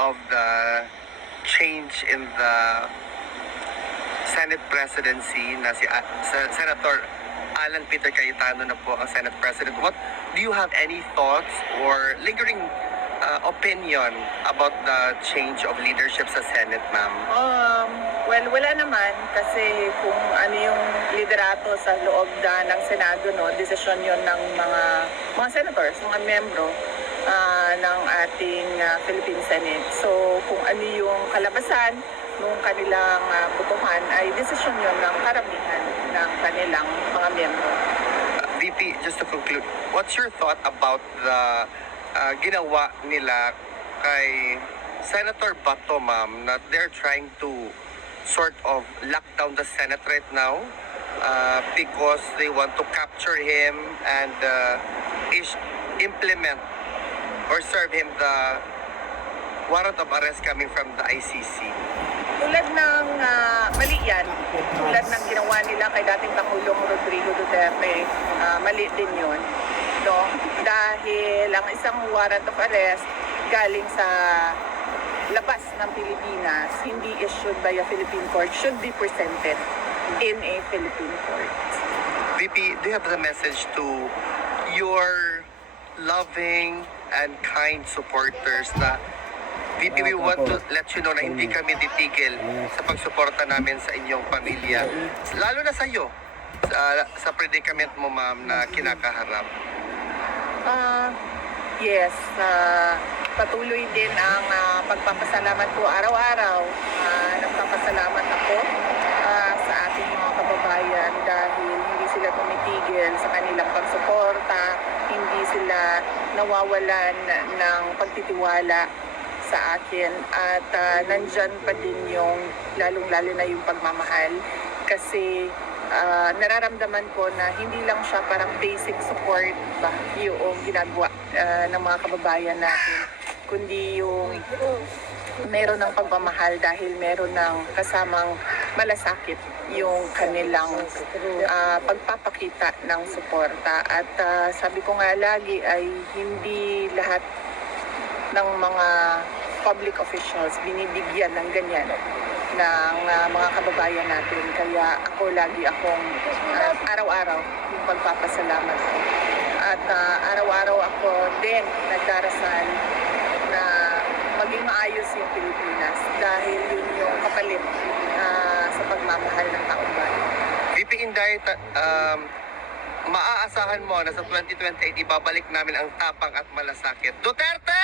of the change in the Senate presidency na si Senator Alan Peter Cayetano na po ang Senate President. What do you have any thoughts or lingering opinion about the change of leadership sa Senate, ma'am? Well, wala naman kasi kung ano yung liderato sa loob ng Senado, no, desisyon yon ng mga senators, mga membro ng ating Philippine Senate. So, kung ano yung kalabasan ng kanilang botohan ay desisyon yon ng karamihan ng kanilang mga membro. VP, just to conclude, what's your thought about the ginawa nila kay Senator Bato, ma'am, na they're trying to sort of lock down the Senate right now because they want to capture him and implement or serve him the warrant of arrest coming from the ICC? Tulad ng mali yan, tulad ng ginawa nila kay dating Pangulong Rodrigo Duterte, mali din yun. No? Dahil ang isang warrant of arrest galing sa labas ng Pilipinas, hindi issued by a Philippine court, should be presented in a Philippine court. VP, do you have the message to your loving and kind supporters na VP, we want to let you know na hindi kami titigil sa pagsuporta namin sa inyong pamilya, lalo na sa iyo, sa predicament mo, ma'am, na kinakaharap. Yes, patuloy din ang pagpapasalamat ko araw-araw. Nagpapasalamat ako sa ating mga kababayan dahil hindi sila tumitigil sa kanilang pagsuporta, hindi sila nawawalan ng pagtitiwala sa akin at nandyan pa din yung lalong-lalo na yung pagmamahal kasi nararamdaman ko na hindi lang siya parang basic support ba yung ginagawa ng mga kababayan natin, kundi yung meron ng pagmamahal dahil meron ng kasamang malasakit yung kanilang pagpapakita ng suporta. At sabi ko nga lagi ay hindi lahat ng mga public officials binibigyan ng ganyan ng mga kababayan natin. Kaya ako lagi akong araw-araw yung pagpapasalamat ko. At araw-araw ako din nagdarasal na maging maayos yung Pilipinas dahil yun yung kapalit sa pagmamahal ng taong bayan. VP Inday, maaasahan mo na sa 2028 ibabalik namin ang tapang at malasakit. Duterte!